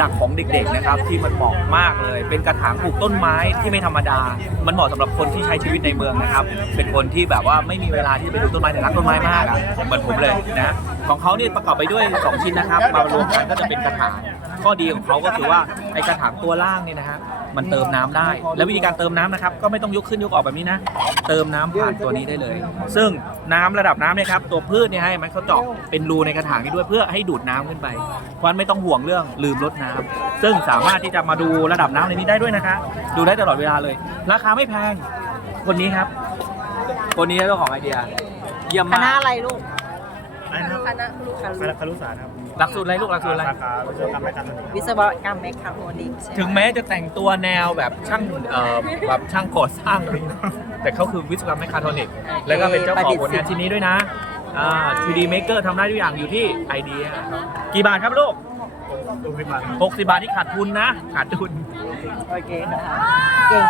ดักของเด็กๆนะครับที่มันเหมาะมากเลย เป็นกระถางปลูกต้นไม้ที่ไม่ธรรมดา มันเหมาะสำหรับคนที่ใช้ชีวิตในเมืองนะครับ เป็นคนที่แบบว่าไม่มีเวลาที่จะไปดูต้นไม้แต่รักต้นไม้มากอะเหมือนผมเลยนะของเขาเนี่ยประกอบไปด้วย 2 ชิ้นนะครับมารวมกันก็จะเป็นกระถาง ข้อดีของเขาก็คือว่าไอ้กระถางตัวล่างเนี่ยนะฮะมันเติมน้ำได้ และวิธีการเติมน้ำนะครับ ก็ไม่ต้องยกขึ้นยกออกแบบนี้นะ เติมน้ำผ่านตัวนี้ได้เลย ซึ่งน้ำระดับน้ำเนี่ยครับตัวพืชเนี่ยให้มันเขาเจาะเป็นรูในกระถางนี้ด้วยเพื่อให้ดูดน้ำขึ้นไป เพราะฉะนั้นไม่ต้องห่วงเรื่องลืมลดน้ำซึ่งสามารถที่จะมาดูระดับน้ำในนี้ได้ด้วยนะคะ ดูได้ตลอดเวลาเลย ราคาไม่แพงคนนี้ครับ คนนี้เจ้าของไอเดีย เยี่ยมคมาณะอะไรลูก อะไรนะครับคณะลูกคณะครุศาสตร์ครับหลักสูตรอะไรลูกหลักสูตรอะไร สาขาวิศวกรรมแมคคาทรอนิกส์วิศวกรรมแมคคาโทรนิกส์ใช่ไหมถึงแม้จะแต่งตัวแนวแบบช่างเอ่อแบบช่างก่อสร้างอะไรนะแต่เขาคือวิศวกรรมแมคคาทรอนิกส์แล้วก็เป็นเจ้าของผลงานชิ้นนี้ด้วยนะอ่า 3D Maker ทำได้ทุกอย่างอยู่ที่ไอเดียกี่บาทครับลูกตรงที่มา60 บาทที่ขาดทุนนะ ขาดทุน โอเคค่ะเก่ง